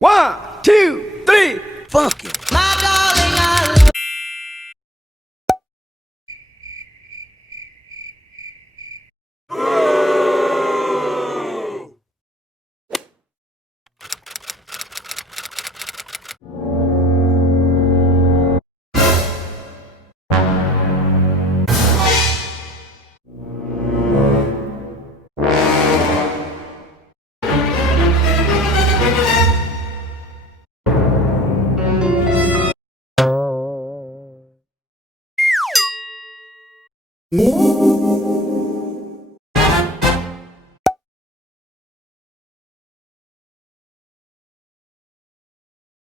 One, two, three, fuck it. My darling, I love Ooh.